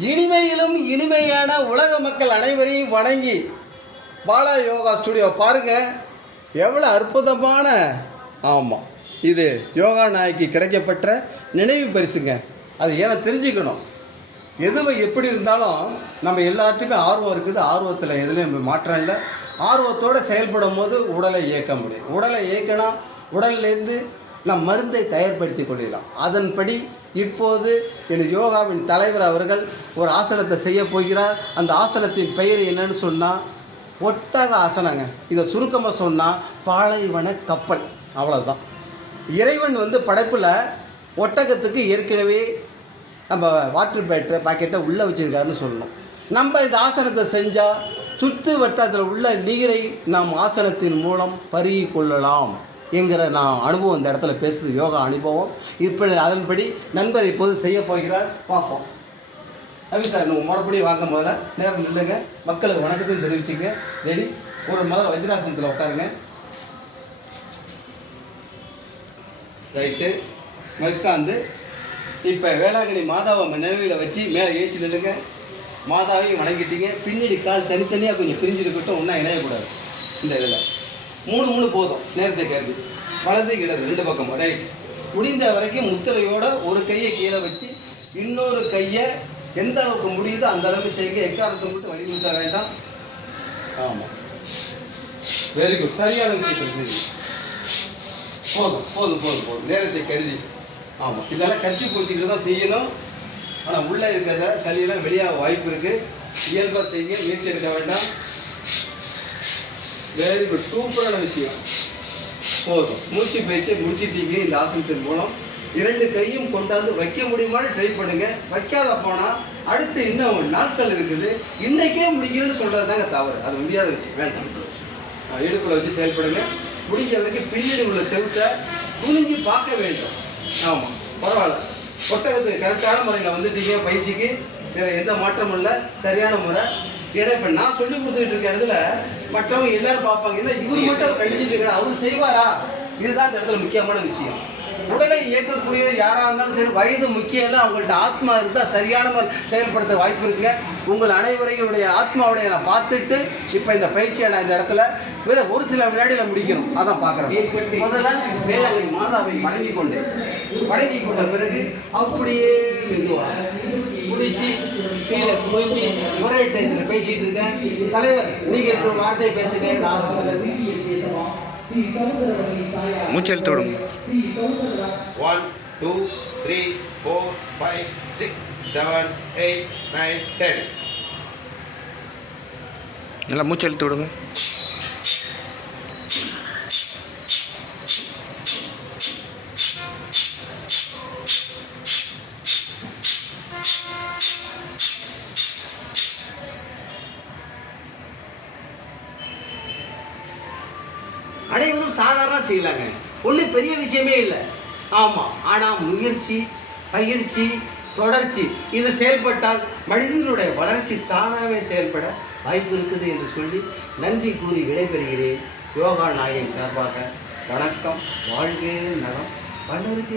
இனிமையிலும் இனிமையான உலக மக்கள் அனைவரையும் வணங்கி பாலா யோகா ஸ்டுடியோ பாருங்க. எவ்வளோ அற்புதமான ஆமாம் இது யோகா நாய்க்கு கிடைக்கப்பட்ட நினைவு பரிசுங்க. அது ஏன்னா தெரிஞ்சுக்கணும். எதுவும் எப்படி இருந்தாலும் நம்ம எல்லாத்துக்குமே ஆர்வம் இருக்குது. ஆர்வத்தில் எதுலேயும் மாற்றம் இல்லை. ஆர்வத்தோடு செயல்படும் போது உடலை இயக்க முடியும். உடலை இயக்கினா உடல்லேருந்து நம் மருந்தை தயார்படுத்தி கொள்ளலாம். அதன்படி இப்போது என் யோகாவின் தலைவர் அவர்கள் ஒரு ஆசனத்தை செய்ய போகிறார். அந்த ஆசனத்தின் பெயர் என்னன்னு சொன்னால் ஒட்டக ஆசனங்க. இதை சுருக்கமாக சொன்னால் பாலைவன கப்பல். அவ்வளோதான் இறைவன் வந்து படைப்பில் ஒட்டகத்துக்கு ஏற்கனவே நம்ம வாட்டர் பேட்டை பாக்கெட்டை உள்ளே வச்சுருக்காருன்னு சொல்லணும். நம்ம இந்த ஆசனத்தை செஞ்சால் சுற்று வட்டாரத்தில் உள்ள நீரை நாம் ஆசனத்தின் மூலம் பருகி கொள்ளலாம். என்கிற நான் அனுபவம் இந்த இடத்துல பேசுது யோகா அனுபவம். இப்போ அதன்படி நண்பர் இப்போது செய்ய போகிறார். பார்ப்போம். ரவி சார் நீங்கள் மறுபடி வாங்க முதல்ல. நேரம் நில்லுங்க மக்களுக்கு வணக்கத்தையும் தெரிவிச்சுங்க. ரெடி. ஒரு முதல்ல வஜ்ராசனத்தில் உட்காருங்க. ரைட்டு. உட்காந்து இப்போ வேளாங்கண்ணி மாதாவை நினைவில் வச்சு மேலே ஏச்சி நில்லுங்க. மாதாவையும் வணங்கிட்டீங்க. பின்னாடி கால் தனித்தனியாக கொஞ்சம் பிரிஞ்சிருக்கட்டும் ஒன்றா இணையக்கூடாது. இந்த இதில். மூணு மூணு போதும். நேரத்தை கருதி வலது இடது ரெண்டு பக்கமும் ரைட் முடிந்த வரைக்கும் முத்திரையோட ஒரு கையை கீழே வச்சு இன்னொரு கையை எந்த அளவுக்கு முடியுதோ அந்த அளவுக்கு செய்ய எக்காரத்தை மட்டும் வலியுறுத்த வேண்டாம். ஆமாம் வெரி குட் சரியான விஷயத்தை சரி போதும் போதும் போதும் போதும். நேரத்தை கருதி. ஆமாம் இதெல்லாம் கட்சி பூச்சிக்கிட்டு தான் செய்யணும். ஆனால் உள்ளே இருக்கிறத சளியெல்லாம் வெளியாக வாய்ப்பு இருக்குது இயல்பாக செய்ய முயற்சி எடுக்க வேண்டாம். வெரி குட் சூப்பரான விஷயம். போதும். மூச்சு பயிற்சி முடிச்சிட்டீங்க இந்த ஆசனத்தின் மூலம் இரண்டு கையும் கொண்டாந்து வைக்க முடியுமான்னு ட்ரை பண்ணுங்க. வைக்காத போனால் அடுத்து இன்னும் நாட்கள் இருக்குது. இன்னைக்கே முடிக்கணும்னு சொல்கிறது தாங்க தவறு. அது முடியாத விஷயம். வேண்டாம். இடுப்பில் வச்சு செயல்படுங்க. முடிஞ்ச வரைக்கும் பின்னாடி உள்ள செவுத்தை குனிஞ்சு பார்க்க வேண்டும். ஆமாம் பரவாயில்ல. ஒட்டகத்துக்கு கரெக்டான முறையில் வந்துட்டீங்க பயிற்சிக்கு. எந்த மாற்றமும் இல்லை. சரியான முறை. ஏன்னா இப்போ நான் சொல்லி கொடுத்துக்கிட்டு இருக்க இடத்துல மற்றவங்க எல்லாரும் பார்ப்பாங்க என்ன இவர் மட்டும் கண்டிச்சுட்டு இருக்காரு? அவர் செய்வாரா? இதுதான் இந்த இடத்துல முக்கியமான விஷயம். உடலை இயக்கக்கூடிய யாராக இருந்தாலும் சரி வயது முக்கியம் இல்லை அவங்கள்ட்ட ஆத்மா இருந்தால் சரியான செயல்படுத்த வாய்ப்பு இருக்குங்க. உங்கள் அனைவரையுடைய ஆத்மாவுடைய நான் பார்த்துட்டு இப்போ இந்த பயிற்சியை நான் இந்த இடத்துல வேற ஒரு சில வினாடியில் முடிக்கணும். அதான் பார்க்குறேன். முதல்ல வேளாங்கண்ணி மாதாவை வணங்கி கொண்டேன். வணங்கி கொண்ட பிறகு அப்படியே மெதுவாக குடிச்சு கீழே குனிஞ்சு ஒரே டயத்தில் பேசிட்டு இருக்கேன் தலைவர் நீங்க இப்போ வார்த்தை பேசுங்க நான். மூச்செழுத்து விடுங்க One, two, three, four, five, six, seven, eight, nine, ten. நல்லா மூச்செழுத்து விடுங்க அனைவரும் சாதாரண செய்யலாங்க. ஒன்றும் பெரிய விஷயமே இல்லை. ஆமாம் ஆனால் முயற்சி பயிற்சி தொடர்ச்சி இது செயல்பட்டால் மனிதனுடைய வளர்ச்சி தானாகவே செயல்பட வாய்ப்பு இருக்குது என்று சொல்லி நன்றி கூறி விடைபெறுகிறேன். யோகா நாயின் சார்பாக வணக்கம். வாழ்க நலம். வளர்க.